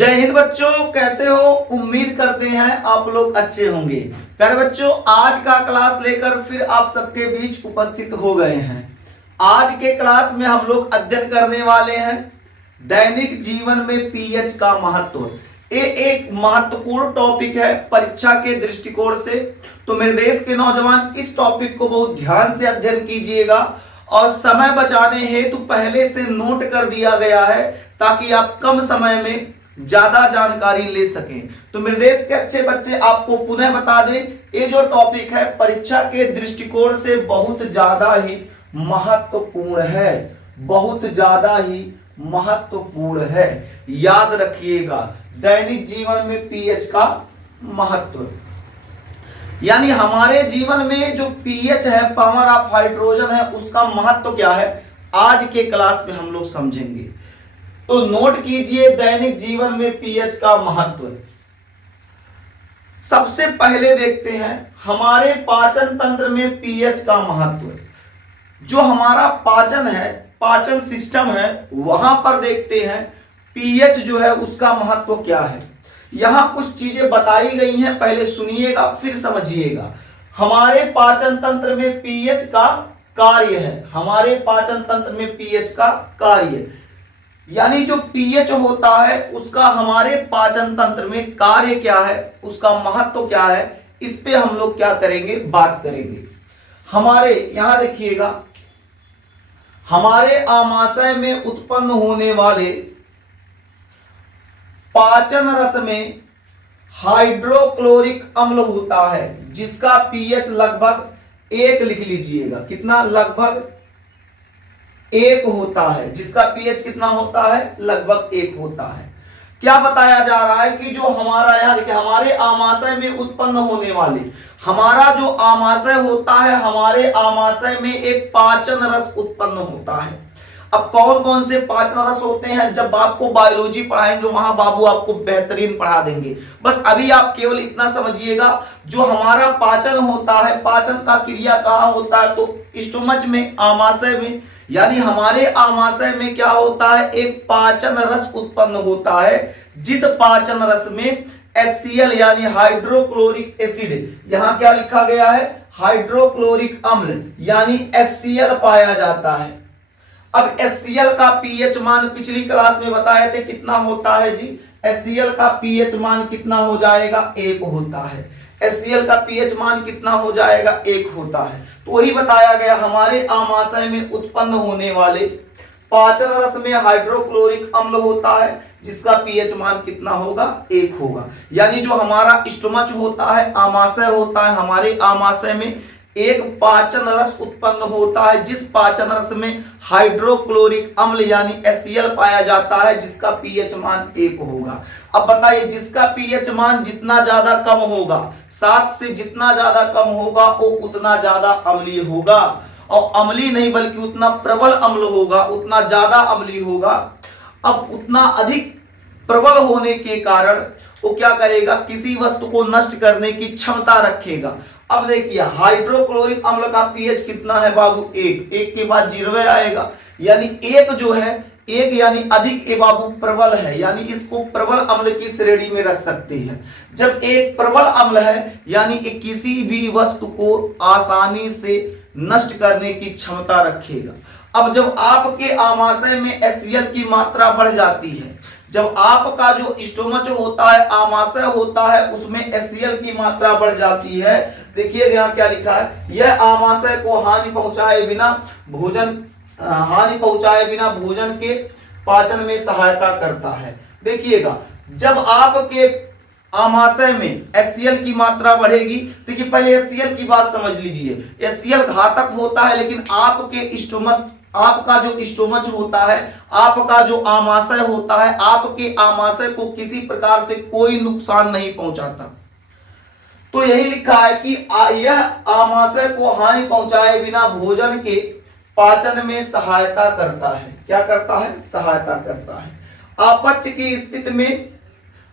जय हिंद बच्चों, कैसे हो? उम्मीद करते हैं आप लोग अच्छे होंगे। प्यारे बच्चों, आज का क्लास लेकर फिर आप सबके बीच उपस्थित हो गए हैं। आज के क्लास में हम लोग अध्ययन करने वाले हैं दैनिक जीवन में पीएच का महत्व। ये एक महत्वपूर्ण टॉपिक है परीक्षा के दृष्टिकोण से। तो मेरे देश के नौजवान इस टॉपिक को बहुत ध्यान से अध्ययन कीजिएगा और समय बचाने हेतु पहले से नोट कर दिया गया है ताकि आप कम समय में ज्यादा जानकारी ले सकें। तो मेरे देश के अच्छे बच्चे, आपको पुनः बता दें, ये जो टॉपिक है परीक्षा के दृष्टिकोण से बहुत ज्यादा ही महत्वपूर्ण है, बहुत ज्यादा ही महत्वपूर्ण है। याद रखिएगा, दैनिक जीवन में पीएच का महत्व, यानी हमारे जीवन में जो पीएच है, पावर ऑफ हाइड्रोजन है, उसका महत्व क्या है, आज के क्लास में हम लोग समझेंगे। तो नोट कीजिए दैनिक जीवन में पीएच का महत्व। सबसे पहले देखते हैं हमारे पाचन तंत्र में पीएच का महत्व। जो हमारा पाचन है, पाचन सिस्टम है, वहां पर देखते हैं पीएच जो है उसका महत्व क्या है। यहां कुछ चीजें बताई गई हैं, पहले सुनिएगा फिर समझिएगा। हमारे पाचन तंत्र में पीएच का कार्य है, हमारे पाचन तंत्र में पीएच का कार्य, यानी जो पीएच होता है उसका हमारे पाचन तंत्र में कार्य क्या है, उसका महत्व क्या है, इस पे हम लोग क्या करेंगे, बात करेंगे। हमारे यहां देखिएगा, हमारे आमाशय में उत्पन्न होने वाले पाचन रस में हाइड्रोक्लोरिक अम्ल होता है जिसका पीएच लगभग 1 लिख लीजिएगा। कितना? लगभग 1 होता है, जिसका पीएच कितना होता है, लगभग 1 होता है। क्या बताया जा रहा है कि जो हमारा, यहां देखिए, हमारे आमाशय में उत्पन्न होने वाले, हमारा जो आमाशय होता है, हमारे आमाशय में एक पाचन रस उत्पन्न होता है। अब कौन कौन से पाचन रस होते हैं, जब आपको बायोलॉजी पढ़ाएंगे वहां बाबू आपको बेहतरीन पढ़ा देंगे। बस अभी आप केवल इतना समझिएगा, जो हमारा पाचन होता है, पाचन का क्रिया कहाँ होता है, तो स्टोमच में, आमाशय में, यानी हमारे आमाशय में क्या होता है, एक पाचन रस उत्पन्न होता है, जिस पाचन रस में HCl यानी हाइड्रोक्लोरिक एसिड, यहां क्या लिखा गया है, हाइड्रोक्लोरिक अम्ल यानी HCl पाया जाता है। अब HCl का पीएच मान पिछली क्लास में बताए थे कितना होता है जी, HCl का पीएच मान कितना हो जाएगा, 1 होता है। HCl का पीएच मान कितना हो जाएगा, 1 होता है। तो वही बताया गया, हमारे आमाशय में उत्पन्न होने वाले पाचन रस में हाइड्रोक्लोरिक अम्ल होता है जिसका पीएच मान कितना होगा, 1 होगा। यानी जो हमारा स्टोमच होता है, आमाशय होता है, हमारे आमाशय में एक पाचन रस उत्पन्न होता है, जिस पाचन रस में हाइड्रोक्लोरिक अम्ल यानी HCl पाया जाता है, जिसका पीएच मान 1 होगा। अब बताइए, जिसका पीएच मान जितना ज्यादा कम होगा, 7 से जितना ज्यादा कम होगा, वो उतना ज्यादा अम्लीय होगा, और अम्लीय नहीं बल्कि उतना प्रबल अम्ल होगा, उतना ज्यादा अम्लीय होगा। अब उतना अधिक प्रबल होने के कारण वो क्या करेगा, किसी वस्तु को नष्ट करने की क्षमता रखेगा। अब देखिए, हाइड्रोक्लोरिक अम्ल का पीएच कितना है बाबू, 1 के बाद 0 आएगा, यानी 1 जो है, 1 यानी अधिक, ए बाबू प्रबल है, यानी इसको प्रबल अम्ल की श्रेणी में रख सकते हैं। जब एक प्रबल अम्ल है यानी किसी भी वस्तु को आसानी से नष्ट करने की क्षमता रखेगा। अब जब आपके आमाशय में HCl की मात्रा बढ़ जाती है, जब आपका जो स्टोमच होता है, आमाशय होता है, उसमें HCl की मात्रा बढ़ जाती है, देखिए यहाँ क्या लिखा है, यह आमाशय को हानि पहुंचाए बिना भोजन के पाचन में सहायता करता है। देखिएगा, जब आपके आमाशय में HCl की मात्रा बढ़ेगी, देखिए पहले HCl की बात समझ लीजिए। HCl घातक होता है, लेकिन आपके स्टोमच, आपका जो स्टोमच होता है, आपका जो आमाशय होता है, आपके आमाशय को किसी प्रकार से कोई नुकसान नहीं पहुंचाता। तो यही लिखा है कि यह आमाशय को हानि पहुंचाए बिना भोजन के पाचन में सहायता करता है। क्या करता है? सहायता करता है। अपच की स्थिति में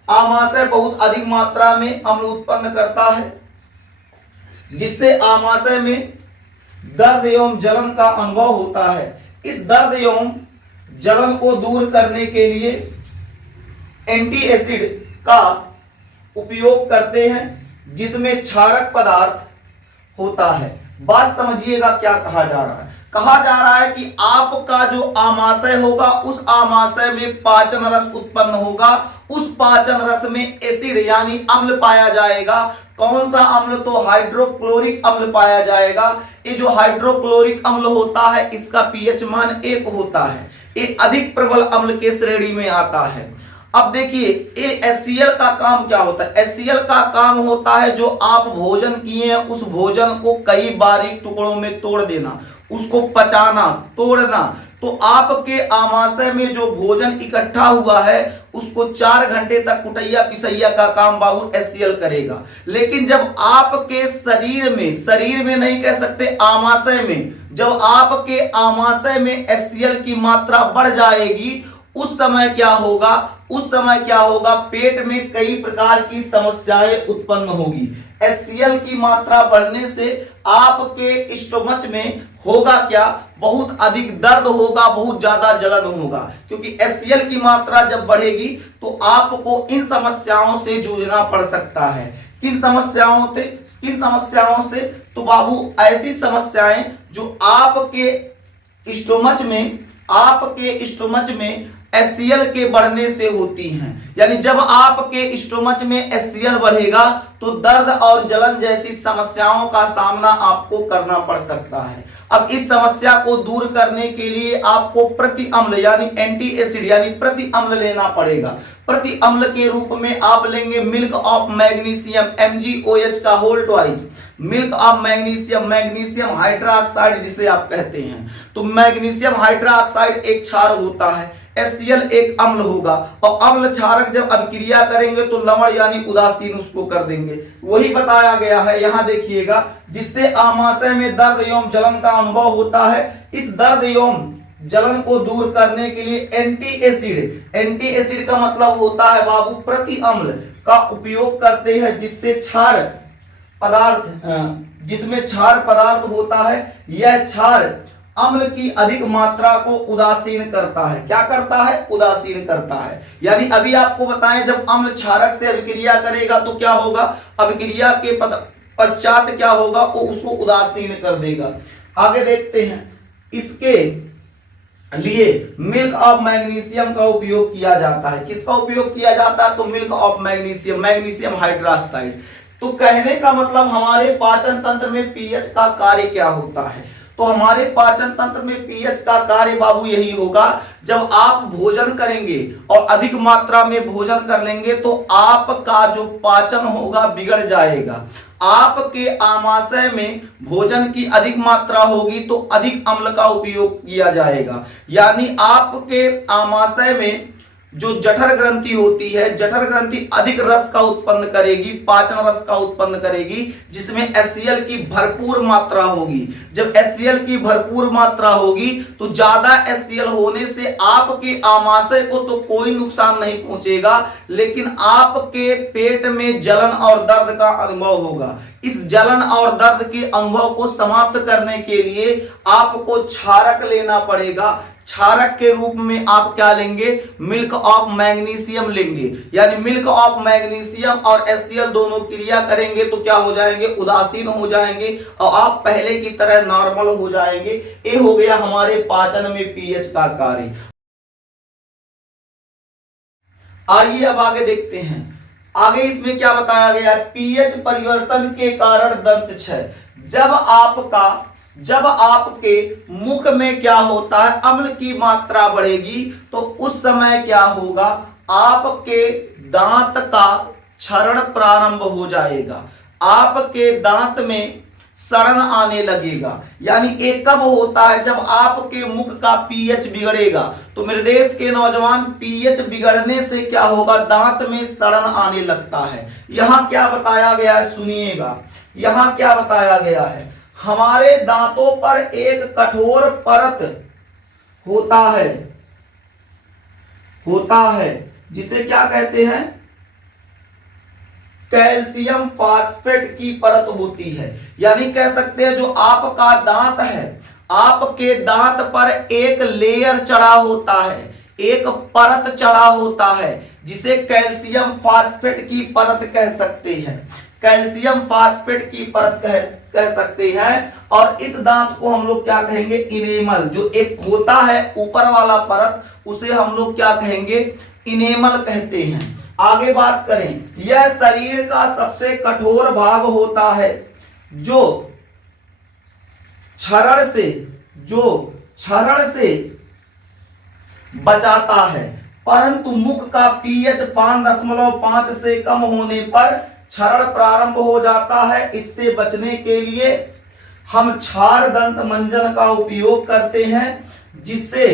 आमाशय बहुत अधिक मात्रा में अम्ल उत्पन्न करता है, जिससे आमाशय में दर्द एवं जलन का अनुभव होता है। इस दर्द एवं जलन को दूर करने के लिए एंटी एसिड का उपयोग करते हैं जिसमें क्षारक पदार्थ होता है। बात समझिएगा क्या कहा जा रहा है। कहा जा रहा है कि आपका जो आमाशय होगा उस आमाशय में पाचन रस उत्पन्न होगा, उस पाचन रस में एसिड यानी अम्ल पाया जाएगा। कौन सा अम्ल? तो हाइड्रोक्लोरिक अम्ल पाया जाएगा। ये जो हाइड्रोक्लोरिक अम्ल होता है इसका पीएच मान 1 होता है। ये अधिक प्रबल अम्ल के श्रेणी में आता है। अब देखिए ये HCl का काम क्या होता है? HCl का काम होता है जो आप भोजन किए हैं उस भोजन को कई बारीक टुकड़ों में तोड़ देना, उसको पचाना, तोड़ना। तो आपके आमाशय में जो भोजन इकट्ठा हुआ है उसको 4 घंटे तक कुटैया पिसैया का काम बाबू HCl करेगा। लेकिन जब आपके शरीर में नहीं कह सकते, आमाशय में, जब आपके आमाशय में HCl की मात्रा बढ़ जाएगी उस समय क्या होगा? पेट में कई प्रकार की समस्याएं उत्पन्न होगी। HCl की मात्रा बढ़ने से आपके स्टोमच में होगा क्या? बहुत अधिक दर्द होगा, बहुत ज्यादा जलन होगा, क्योंकि HCl की मात्रा जब बढ़ेगी तो आपको इन समस्याओं से जूझना पड़ सकता है। किन समस्याओं से? तो बाबू ऐसी समस्याएं जो आपके स्टोमच में HCl के बढ़ने से होती हैं। यानी जब आपके स्टोमच में HCl बढ़ेगा तो दर्द और जलन जैसी समस्याओं का सामना आपको करना पड़ सकता है। अब इस समस्या को दूर करने के लिए आपको प्रति अम्ल यानी एंटी एसिड यानी प्रति अम्ल लेना पड़ेगा। प्रति अम्ल के रूप में आप लेंगे मिल्क ऑफ मैग्नीशियम MgOH का whole twice, milk of magnesium hydroxide जिसे आप कहते हैं। तो मैग्नीशियम हाइड्रोक्साइड एक क्षार होता है, HCl एक अम्ल होगा, और अम्ल क्षारक जब अभिक्रिया करेंगे तो लवण यानी उदासीन उसको कर देंगे। वही बताया गया है, यहां देखिएगा, जिससे आमाशय में दर्द एवं जलन का अनुभव होता है। इस दर्द एवं जलन को दूर करने के लिए एंटी एसिड का मतलब होता है बाबू प्रति अम्ल का उपयोग करते हैं, जिसमें क्षार पदार्थ होता है। यह क्षार अम्ल की अधिक मात्रा को उदासीन करता है। क्या करता है? उदासीन करता है। यानी अभी आपको बताएं जब अम्ल क्षारक से अभिक्रिया करेगा तो क्या होगा? अभिक्रिया के पश्चात क्या होगा? वो उसको उदासीन कर देगा। आगे देखते हैं, इसके लिए मिल्क ऑफ मैग्नीशियम का उपयोग किया जाता है। किसका उपयोग किया जाता है? तो मिल्क ऑफ मैग्नीशियम हाइड्रोक्साइड। तो कहने का मतलब हमारे पाचन तंत्र में पीएच का कार्य क्या होता है? तो हमारे पाचन तंत्र में पीएच का कार्य बाबू यही होगा, जब आप भोजन करेंगे और अधिक मात्रा में भोजन कर लेंगे तो आपका जो पाचन होगा बिगड़ जाएगा। आपके आमाशय में भोजन की अधिक मात्रा होगी तो अधिक अम्ल का उपयोग किया जाएगा। यानी आपके आमाशय में जो जठर ग्रंथि होती है, जठर ग्रंथि अधिक रस का उत्पन्न करेगी, पाचन रस का उत्पन्न करेगी, जिसमें HCl की भरपूर मात्रा होगी। जब HCl की भरपूर मात्रा होगी तो ज्यादा HCl होने से आपके आमाशय को तो कोई नुकसान नहीं पहुंचेगा, लेकिन आपके पेट में जलन और दर्द का अनुभव होगा। इस जलन और दर्द के अनुभव को समाप्त करने के लिए आपको क्षारक लेना पड़ेगा। क्षारक के रूप में आप क्या लेंगे? मिल्क ऑफ मैग्नीशियम लेंगे। यानी मिल्क ऑफ मैग्नीशियम और HCl दोनों क्रिया करेंगे तो क्या हो जाएंगे? उदासीन हो जाएंगे और आप पहले की तरह नॉर्मल हो जाएंगे। ये हो गया हमारे पाचन में पीएच का कार्य। आइए अब आगे देखते हैं। आगे इसमें क्या बताया गया है? पीएच परिवर्तन के कारण दंत क्षय। जब आपके मुख में क्या होता है? अम्ल की मात्रा बढ़ेगी तो उस समय क्या होगा? आपके दांत का क्षरण प्रारंभ हो जाएगा, आपके दांत में सड़न आने लगेगा। यानी ये कब होता है? जब आपके मुख का पीएच बिगड़ेगा। तो मेरे देश के नौजवान, पीएच बिगड़ने से क्या होगा? दांत में सड़न आने लगता है। यहां क्या बताया गया है? सुनिएगा, यहां क्या बताया गया है? हमारे दांतों पर एक कठोर परत होता है जिसे क्या कहते हैं? कैल्शियम फास्फेट की परत होती है। यानी कह सकते हैं जो आपका दांत है, आपके दांत पर एक लेयर चढ़ा होता है, एक परत चढ़ा होता है जिसे कैल्शियम फास्फेट की परत कह सकते हैं। कैल्शियम फास्फेट की परत कह सकते हैं। और इस दांत को हम लोग क्या कहेंगे, इनेमल। जो एक होता है ऊपर वाला परत, उसे हम लोग क्या कहेंगे, इनेमल कहते हैं। आगे बात करें, यह शरीर का सबसे कठोर भाग होता है जो क्षरण से बचाता है, परंतु मुख का पीएच 5.5 से कम होने पर क्षरण प्रारंभ हो जाता है। इससे बचने के लिए हम क्षार दंत मंजन का उपयोग करते हैं, जिससे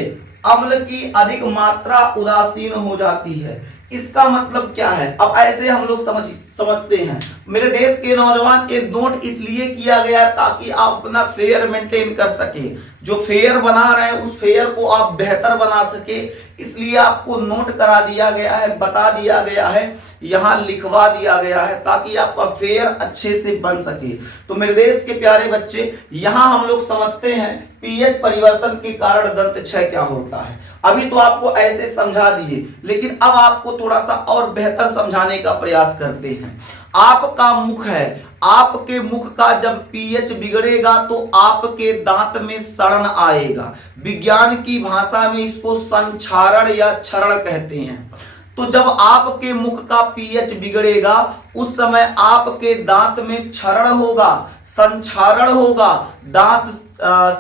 अम्ल की अधिक मात्रा उदासीन हो जाती है। इसका मतलब क्या है, अब ऐसे हम लोग समझते हैं। मेरे देश के नौजवान, ये नोट इसलिए किया गया ताकि आप अपना फेयर मेंटेन कर सके। जो फेयर बना रहे हैं उस फेयर को आप बेहतर बना सके, इसलिए आपको नोट करा दिया गया है, बता दिया गया है, यहां लिखवा दिया गया है ताकि आपका फेयर अच्छे से बन सके। तो मेरे देश के प्यारे बच्चे, यहां हम लोग समझते हैं पीएच परिवर्तन के कारण दंत क्षय क्या होता है। अभी तो आपको ऐसे समझा दिए, लेकिन अब आपको थोड़ा सा और बेहतर समझाने का प्रयास करते हैं। आपका मुख है, आपके मुख का जब पीएच बिगड़ेगा तो आपके दांत में सड़न आएगा। विज्ञान की भाषा में इसको संक्षारण या क्षरण कहते हैं। तो जब आपके मुख का पीएच बिगड़ेगा उस समय आपके दांत में क्षरण होगा, संक्षारण होगा, दांत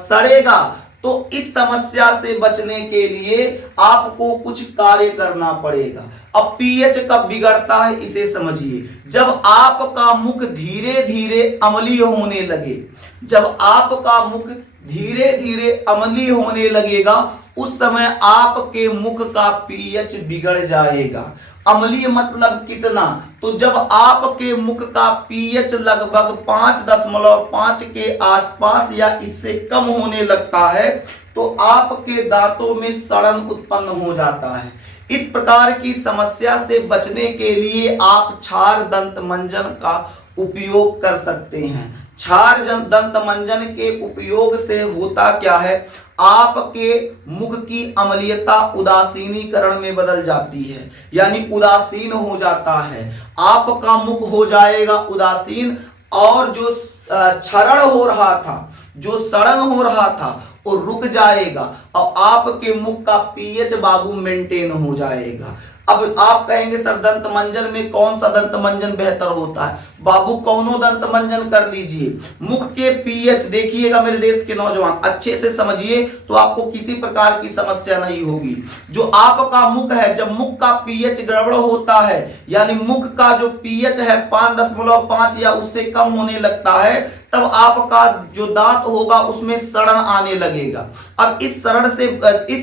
सड़ेगा। तो इस समस्या से बचने के लिए आपको कुछ कार्य करना पड़ेगा। अब पीएच कब बिगड़ता है इसे समझिए, जब आपका मुख धीरे धीरे अम्लीय होने लगे। जब आपका मुख धीरे धीरे अम्लीय होने लगेगा उस समय आपके मुख का पीएच बिगड़ जाएगा। अम्लीय मतलब कितना, तो जब आपके मुख का पीएच लगभग 5.5 के आसपास या इससे कम होने लगता है तो आपके दांतों में सड़न उत्पन्न हो जाता है। इस प्रकार की समस्या से बचने के लिए आप क्षार दंत मंजन का उपयोग कर सकते हैं। क्षार दंत मंजन के उपयोग से होता क्या है, आपके मुख की अम्लीयता उदासीनीकरण में बदल जाती है, यानी उदासीन हो जाता है। आपका मुख हो जाएगा उदासीन और जो क्षरण हो रहा था, जो सड़न हो रहा था वो रुक जाएगा और आपके मुख का पीएच बाबू मेंटेन हो जाएगा। अब आप कहेंगे सर दंत मंजन में कौन सा दंत मंजन बेहतर होता है, बाबू कौनो दंत मंजन कर लीजिए। मुख के पीएच देखिएगा मेरे देश के नौजवान, अच्छे से समझिए तो आपको किसी प्रकार की समस्या नहीं होगी। जो आपका मुख है, जब मुख का पीएच गड़बड़ होता है, यानी मुख का जो पीएच है 5.5 या उससे कम होने लगता है, तब आपका जो दांत होगा उसमें सड़न आने लगेगा। अब इस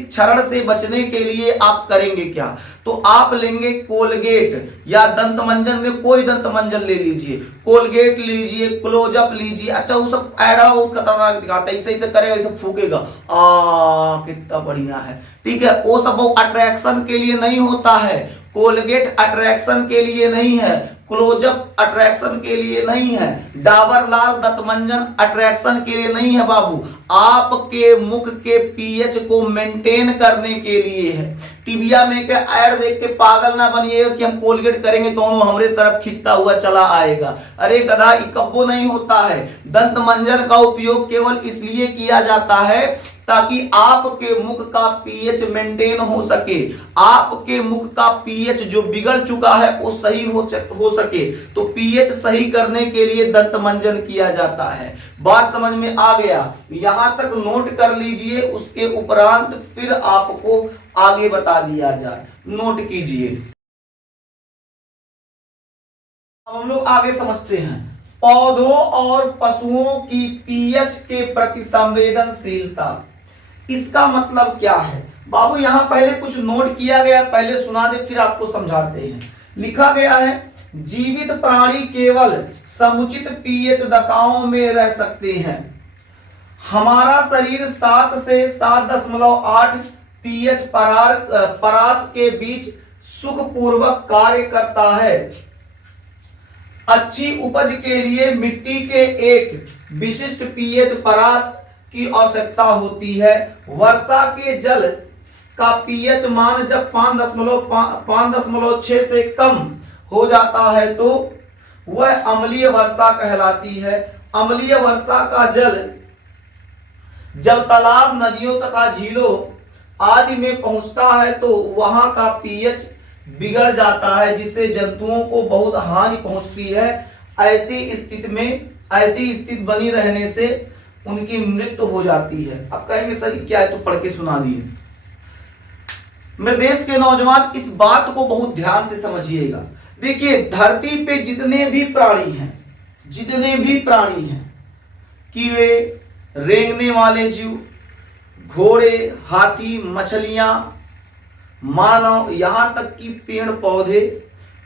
क्षरण से बचने के लिए आप करेंगे क्या, तो आप लेंगे कोलगेट या दंत मंजन में कोई दंत मंजन ले लीजिए, कोलगेट लीजिए, क्लोजअप लीजिए। अच्छा वो सब एड़ा वो खतरनाक दिखाता है, ऐसे ऐसे करेगा, ऐसे फूकेगा, कितना बढ़िया है, ठीक है। वो सब अट्रैक्शन के लिए नहीं होता है, कोलगेट अट्रैक्शन के लिए नहीं है, क्लोजअप अट्रैक्शन के लिए नहीं है, डाबर लाल दंतमंजन अट्रैक्शन के लिए नहीं है बाबू, आपके मुख के पीएच को मेंटेन करने के लिए है। टीबिया में के ऐड देख के पागल ना बनिएगा कि हम कोलगेट करेंगे तो हमरे तरफ खींचता हुआ चला आएगा। अरे गधा, कब्बो नहीं होता है। दंत मंजन का उपयोग केवल इसलिए किया जाता है ताकि आपके मुख का पीएच मेंटेन हो सके, आपके मुख का पीएच जो बिगड़ चुका है वो सही हो सके। तो पीएच सही करने के लिए दंत मंजन किया जाता है। बात समझ में आ गया, यहां तक नोट कर लीजिए, उसके उपरांत फिर आपको आगे बता दिया जाए। नोट कीजिए। अब हम लोग आगे समझते हैं पौधों और पशुओं की पीएच के प्रति संवेदनशीलता। इसका मतलब क्या है बाबू, यहां पहले कुछ नोट किया गया, पहले सुना दे फिर आपको समझाते हैं। लिखा गया है जीवित प्राणी केवल समुचित पीएच दशाओं में रह सकते हैं। हमारा शरीर 7 से 7.8 पीएच परास के बीच सुखपूर्वक कार्य करता है। अच्छी उपज के लिए मिट्टी के एक विशिष्ट पीएच परास की आवश्यकता होती है। वर्षा के जल का पीएच मान जब 5.6 से कम हो जाता है तो वह अम्लीय वर्षा कहलाती है। अम्लीय वर्षा का जल जब तालाब, नदियों तथा झीलों आदि में पहुंचता है तो वहां का पीएच बिगड़ जाता है, जिससे जंतुओं को बहुत हानि पहुंचती है। ऐसी स्थिति बनी रहने से उनकी मृत्यु हो जाती है। अब कहेंगे सर क्या है, तो पढ़ के सुना दिए। मेरे देश के नौजवान इस बात को बहुत ध्यान से समझिएगा। देखिए धरती पे जितने भी प्राणी हैं, कीड़े, रेंगने वाले जीव, घोड़े, हाथी, मछलियां, मानव, यहां तक कि पेड़ पौधे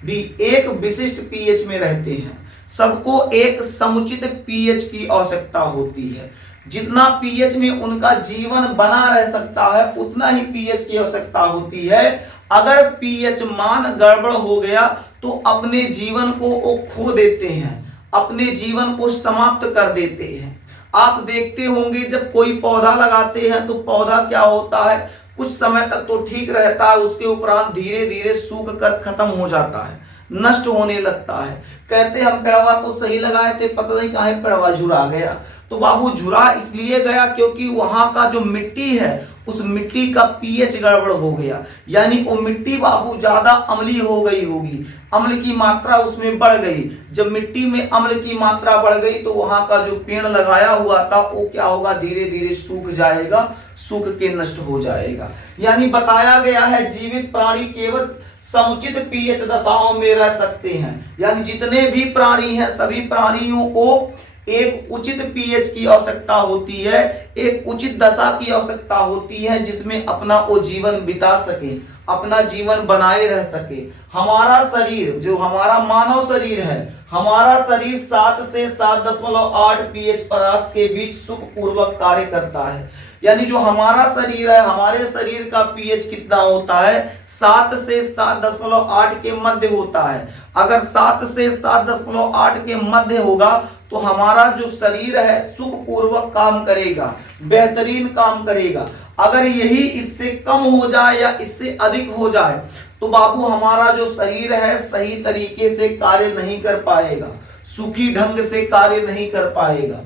भी एक विशिष्ट पीएच में रहते हैं। सबको एक समुचित पीएच की आवश्यकता होती है। जितना पीएच में उनका जीवन बना रह सकता है उतना ही पीएच की आवश्यकता होती है। अगर पीएच मान गड़बड़ हो गया तो अपने जीवन को वो खो देते हैं, अपने जीवन को समाप्त कर देते हैं। आप देखते होंगे जब कोई पौधा लगाते हैं तो पौधा क्या होता है, कुछ समय तक तो ठीक रहता है, उसके उपरांत धीरे धीरे सूख कर खत्म हो जाता है, नष्ट होने लगता है। कहते हम पेड़वा तो सही लगाए थे, पता नहीं कहाँ पेड़वा झुरा गया। तो बाबू झुरा इसलिए गया क्योंकि वहां का जो मिट्टी है उस मिट्टी का पीएच गड़बड़ हो गया, यानी वो मिट्टी बाबू ज्यादा अम्लीय हो गई होगी, अम्ल की मात्रा उसमें बढ़ गई। जब मिट्टी में अम्ल की मात्रा बढ़ गई तो वहां का जो पेड़ लगाया हुआ था वो क्या होगा, धीरे धीरे सूख जाएगा, सूख के नष्ट हो जाएगा। यानी बताया गया है जीवित प्राणी केवल समुचित पीएच दशाओं में रह सकते हैं। यानी जितने भी प्राणी हैं सभी प्राणियों को एक उचित पीएच की आवश्यकता होती है, एक उचित दशा की आवश्यकता होती है जिसमें अपना वो जीवन बिता सके, अपना जीवन बनाए रह सके। हमारा शरीर जो हमारा मानव शरीर है, हमारा शरीर 7 से 7.8 पीएच परास के बीच सुख पूर्वक कार्य करता है। यानी जो हमारा शरीर है, हमारे शरीर का पीएच कितना होता है, 7 से 7.8 के मध्य होता है। अगर 7 से 7.8 के मध्य होगा तो हमारा जो शरीर है सुख पूर्वक काम करेगा, बेहतरीन काम करेगा। अगर यही इससे कम हो जाए या इससे अधिक हो जाए तो बाबू हमारा जो शरीर है सही तरीके से कार्य नहीं कर पाएगा, सुखी ढंग से कार्य नहीं कर पाएगा।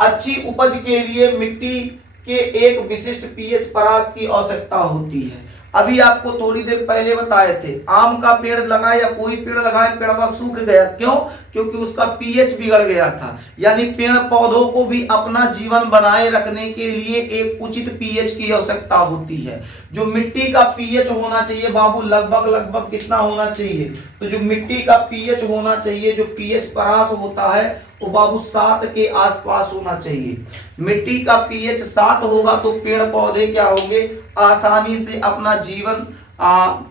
अच्छी उपज के लिए मिट्टी के एक विशिष्ट पीएच परास की आवश्यकता होती है। अभी आपको थोड़ी देर पहले बताए थे, आम का पेड़ लगाए या कोई पेड़ लगाए, पेड़वा सूख गया, क्यों? क्योंकि उसका पीएच बिगड़ गया था। यानी पेड़ पौधों को भी अपना जीवन बनाए रखने के लिए एक उचित पीएच की आवश्यकता होती है। जो मिट्टी का पीएच होना चाहिए बाबू लगभग कितना होना चाहिए, तो जो मिट्टी का पीएच होना चाहिए, जो पीएच परास होता है वो बाबू 7 के आसपास होना चाहिए। मिट्टी का पीएच 7 होगा तो पेड़ पौधे क्या होंगे, आसानी से अपना जीवन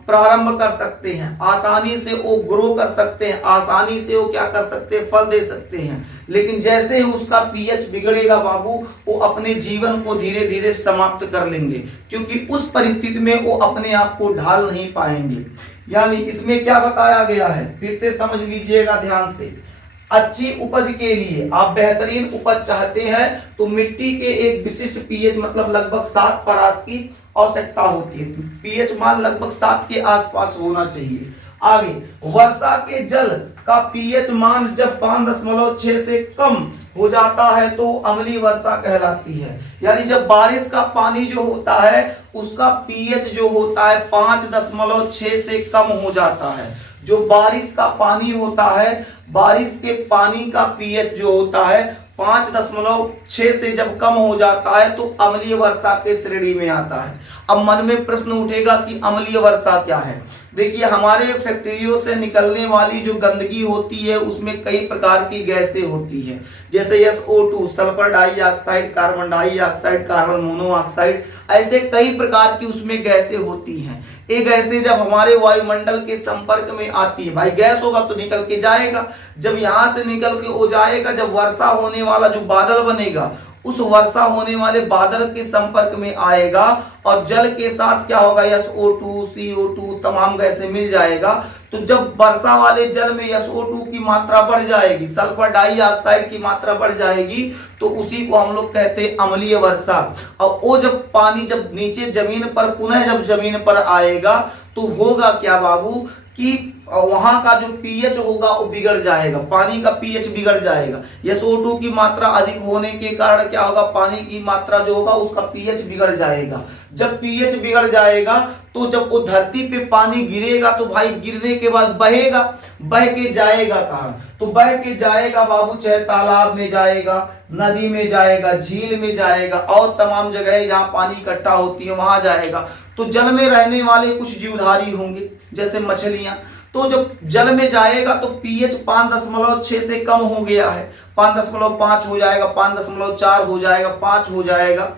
प्रारंभ कर सकते हैं, आसानी से वो ग्रो कर सकते हैं, आसानी से वो क्या कर सकते हैं, फल दे सकते हैं। लेकिन जैसे ही उसका पीएच बिगड़ेगा बाबू वो अपने जीवन को धीरे धीरे समाप्त कर लेंगे, क्योंकि उस परिस्थिति में वो अपने आप को ढाल नहीं पाएंगे। यानी इसमें क्या बताया गया है, फिर से समझ लीजिएगा ध्यान से। अच्छी उपज के लिए आप बेहतरीन उपज चाहते हैं तो मिट्टी के एक विशिष्ट पीएच मतलब लगभग 7 परास की आवश्यकता होती है। पीएच मान लगभग 7 के आसपास होना चाहिए। आगे, वर्षा के जल का पीएच मान जब 5.6 से कम हो जाता है तो अम्लीय वर्षा कहलाती है। यानी जब बारिश का पानी जो होता है उसका पीएच जो होता है 5.6 से कम हो जाता है। जो बारिश का पानी होता है, बारिश के पानी का पीएच जो होता है 5.6 से जब कम हो जाता है तो अम्लीय वर्षा के श्रेणी में आता है। अब मन में प्रश्न उठेगा कि अम्लीय वर्षा क्या है। देखिए हमारे फैक्ट्रियों से निकलने वाली जो गंदगी होती है उसमें कई प्रकार की गैसें होती हैं, जैसे SO2 sulphur dioxide, carbon dioxide, carbon monoxide, ऐसे कई प्रकार की उसमें गैसें होती हैं। ये गैसें जब हमारे वायुमंडल के संपर्क में आती है, भाई गैस होगा तो निकल के जाएगा, जब यहाँ से निकल के हो जाएगा, जब वर्षा होने वाला जो बादल बनेगा उस वर्षा होने वाले बादल के संपर्क में आएगा और जल के साथ क्या होगा, SO2 CO2 तमाम गैसें मिल जाएगा। तो जब वर्षा वाले जल में SO2 की मात्रा बढ़ जाएगी, सल्फर डाइऑक्साइड की मात्रा बढ़ जाएगी, तो उसी को हम लोग कहते हैं अम्लीय वर्षा। और वो जब पानी जब नीचे जमीन पर पुनः जब जमीन पर आएगा तो होगा क्या बाबू कि वहां का जो पीएच होगा वो बिगड़ जाएगा, पानी का पीएच बिगड़ जाएगा। SO2 की मात्रा अधिक होने के कारण क्या होगा, पानी की मात्रा जो होगा उसका पीएच बिगड़ जाएगा। जब पीएच बिगड़ जाएगा तो जब वो धरती पे पानी गिरेगा तो भाई गिरने के बाद बहेगा, बह के जाएगा कहाँ, तो बह के जाएगा बाबू, चाहे तालाब में जाएगा, नदी में जाएगा, झील में जाएगा और तमाम जगह जहाँ पानी इकट्ठा होती है वहां जाएगा। तो जल में रहने वाले कुछ जीवधारी होंगे जैसे मछलियां, तो जब जल में जाएगा तो पीएच 5.6 से कम हो गया है, 5.5 हो जाएगा, 5.4 हो जाएगा, 5 हो जाएगा।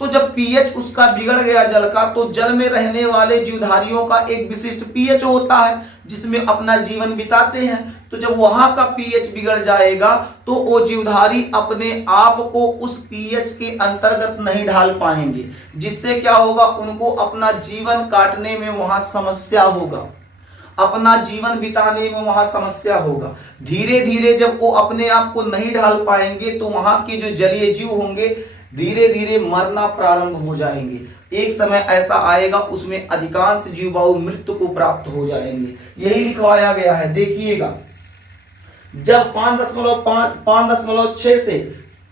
तो जब पीएच उसका बिगड़ गया जल का, तो जल में रहने वाले जीवधारियों का एक विशिष्ट पीएच होता है जिसमें अपना जीवन बिताते हैं। तो जब वहां का पीएच बिगड़ जाएगा तो वो जीवधारी अपने आप को उस पीएच के अंतर्गत नहीं ढाल पाएंगे, जिससे क्या होगा, उनको अपना जीवन काटने में वहां समस्या होगा, अपना जीवन बिताने में वहां समस्या होगा। धीरे धीरे जब वो अपने आप को नहीं ढाल पाएंगे तो वहां के जो जलीय जीव होंगे धीरे धीरे मरना प्रारंभ हो जाएंगे। एक समय ऐसा आएगा उसमें अधिकांश जीव बाबू मृत्यु को प्राप्त हो जाएंगे। यही लिखवाया गया है, देखिएगा। जब 5.6 से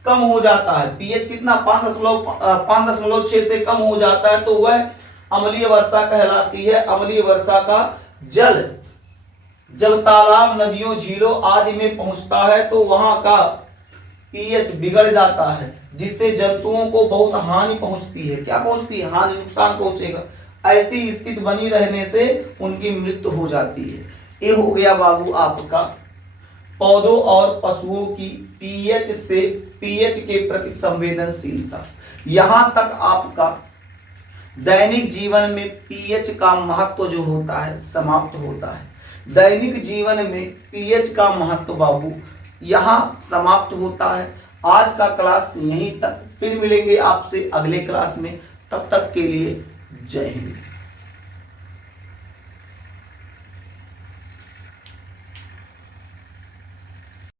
कम हो जाता है, पीएच कितना 5.6 से कम हो जाता है तो वह अम्लीय वर्षा कहलाती है। अम्लीय वर्षा का जल जब तालाब, नदियों, झीलों आदि में पहुंचता है तो वहां का पीएच बिगड़ जाता है, जिससे जंतुओं को बहुत हानि पहुंचती है। क्या पहुंचती है? हानि, नुकसान पहुंचेगा। ऐसी स्थिति बनी रहने से उनकी मृत्यु हो जाती है। ये हो गया बाबू आपका पौधों और पशुओं की पीएच के प्रति संवेदनशीलता। यहां तक आपका दैनिक जीवन में पीएच का महत्व जो होता है समाप्त होता है। दैनिक जीवन में पीएच का महत्व बाबू यहां समाप्त होता है। आज का क्लास यहीं तक, फिर मिलेंगे आपसे अगले क्लास में। तब तक के लिए जय हिंद।